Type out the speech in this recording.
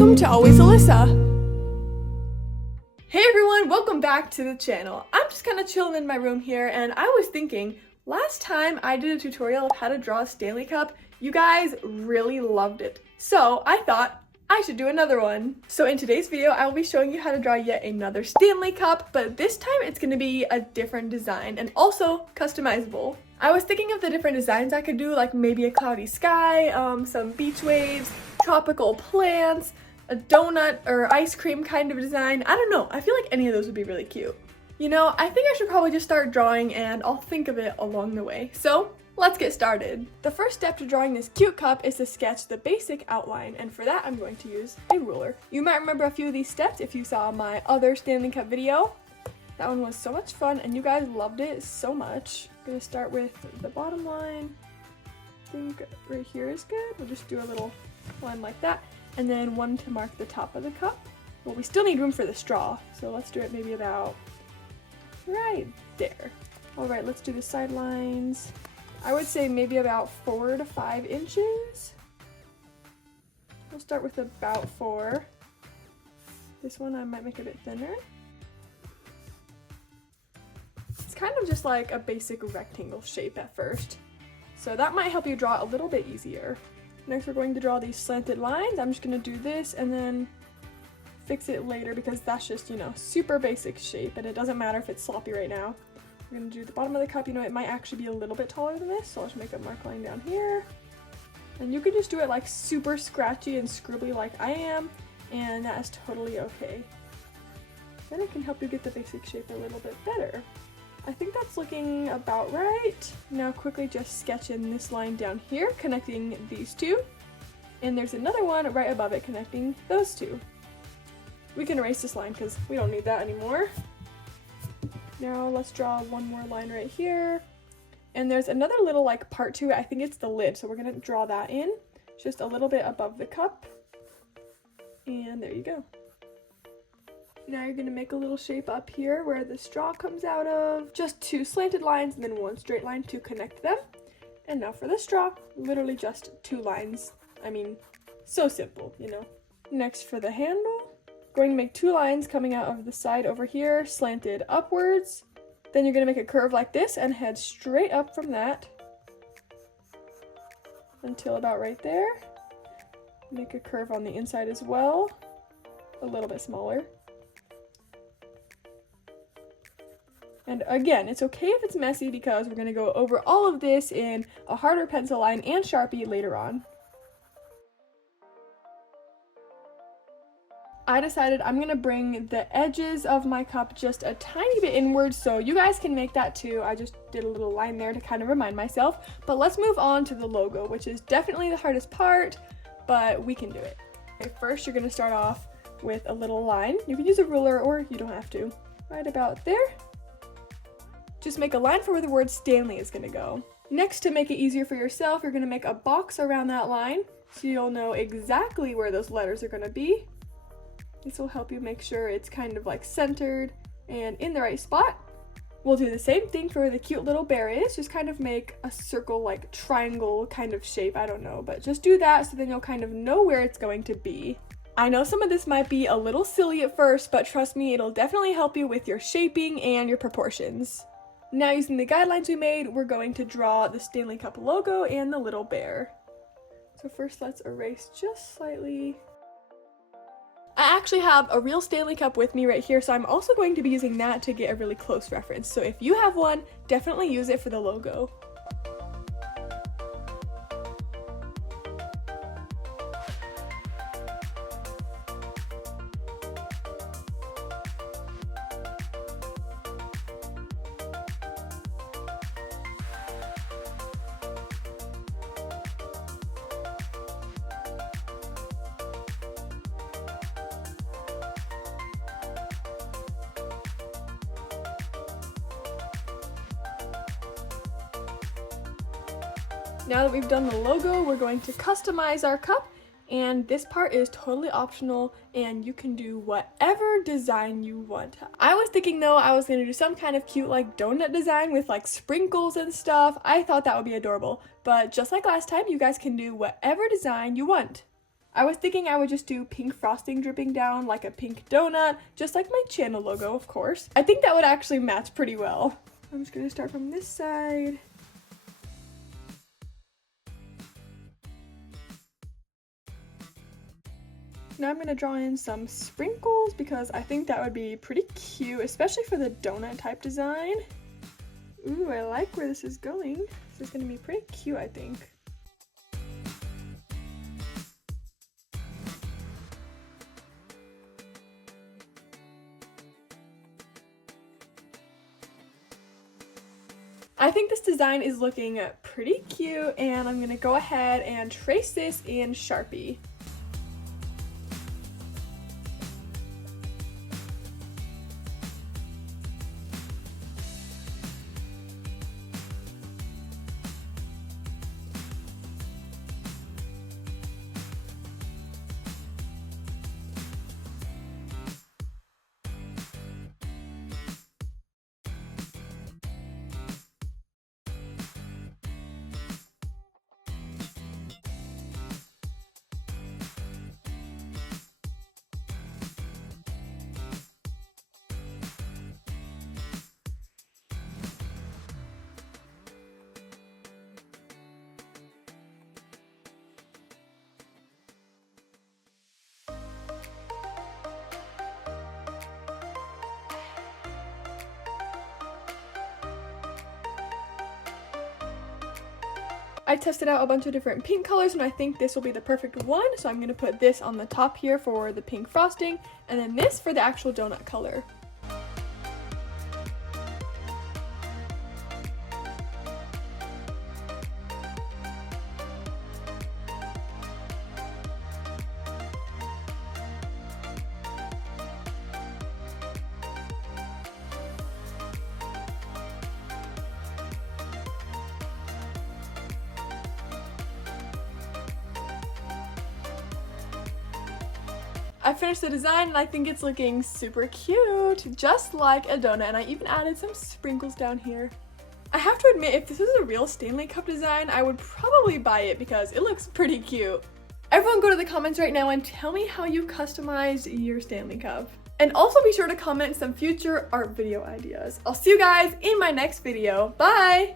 welcome to Always Alyssa. Hey everyone, welcome back to the channel. I'm just kind of chilling in my room here, and I was thinking, last time I did a tutorial of how to draw a Stanley Cup, you guys really loved it. So I thought I should do another one. So in today's video, I will be showing you how to draw yet another Stanley Cup, but this time it's going to be a different design and also customizable. I was thinking of the different designs I could do, like maybe a cloudy sky, some beach waves, tropical plants, a donut or ice cream kind of design. I don't know, I feel like any of those would be really cute. You know, I think I should probably just start drawing and I'll think of it along the way. So let's get started. The first step to drawing this cute cup is to sketch the basic outline, and for that I'm going to use a ruler. You might remember a few of these steps if you saw my other Stanley Cup video. That one was so much fun and you guys loved it so much. I'm gonna start with the bottom line. I think right here is good. We'll just do a little line like that, and then one to mark the top of the cup. Well, we still need room for the straw, so let's do it maybe about right there. All right, let's do the sidelines. I would say maybe about 4 to 5 inches. We'll start with about 4. This one I might make a bit thinner. It's kind of just like a basic rectangle shape at first, so that might help you draw a little bit easier. Next we're going to draw these slanted lines. I'm just going to do this and then fix it later because that's just, you know, super basic shape and it doesn't matter if it's sloppy right now. We're going to do the bottom of the cup. You know, it might actually be a little bit taller than this, so I'll just make a mark line down here. And you can just do it like super scratchy and scribbly like I am, and that is totally okay. Then it can help you get the basic shape a little bit better. I think that's looking about right. Now quickly just sketch in this line down here connecting these two, and there's another one right above it connecting those two. We can erase this line because we don't need that anymore. Now let's draw one more line right here, and there's another little like part to it. I think it's the lid, so we're gonna draw that in just a little bit above the cup, and there you go. Now you're gonna make a little shape up here where the straw comes out of. Just 2 slanted lines and then 1 straight line to connect them. And now for the straw, literally just 2 lines. I mean, so simple, you know. Next for the handle, going to make 2 lines coming out of the side over here, slanted upwards. Then you're gonna make a curve like this and head straight up from that until about right there. Make a curve on the inside as well, a little bit smaller. And again, it's okay if it's messy because we're going to go over all of this in a harder pencil line and Sharpie later on. I decided I'm going to bring the edges of my cup just a tiny bit inward, so you guys can make that too. I just did a little line there to kind of remind myself. But let's move on to the logo, which is definitely the hardest part, but we can do it. Okay, first you're going to start off with a little line. You can use a ruler or you don't have to. Right about there. Just make a line for where the word Stanley is going to go. Next, to make it easier for yourself, you're going to make a box around that line so you'll know exactly where those letters are going to be. This will help you make sure it's kind of like centered and in the right spot. We'll do the same thing for where the cute little bear is. Just kind of make a circle, like triangle kind of shape. I don't know, but just do that so then you'll kind of know where it's going to be. I know some of this might be a little silly at first, but trust me, it'll definitely help you with your shaping and your proportions. Now using the guidelines we made, we're going to draw the Stanley Cup logo and the little bear. So first let's erase just slightly. I actually have a real Stanley Cup with me right here, so I'm also going to be using that to get a really close reference. So if you have one, definitely use it for the logo. Now that we've done the logo, we're going to customize our cup, and this part is totally optional and you can do whatever design you want. I was thinking though I was going to do some kind of cute like donut design with like sprinkles and stuff. I thought that would be adorable, but just like last time, you guys can do whatever design you want. I was thinking I would just do pink frosting dripping down like a pink donut, just like my channel logo, of course. I think that would actually match pretty well. I'm just gonna start from this side. Now I'm gonna draw in some sprinkles because I think that would be pretty cute, especially for the donut type design. Ooh, I like where this is going. This is gonna be pretty cute, I think. I think this design is looking pretty cute, and I'm gonna go ahead and trace this in Sharpie. I tested out a bunch of different pink colors and I think this will be the perfect one, so I'm going to put this on the top here for the pink frosting and then this for the actual donut color. I finished the design and I think it's looking super cute, just like a donut, and I even added some sprinkles down here. I have to admit, if this was a real Stanley Cup design, I would probably buy it because it looks pretty cute. Everyone go to the comments right now and tell me how you customized your Stanley Cup. And also be sure to comment some future art video ideas. I'll see you guys in my next video. Bye!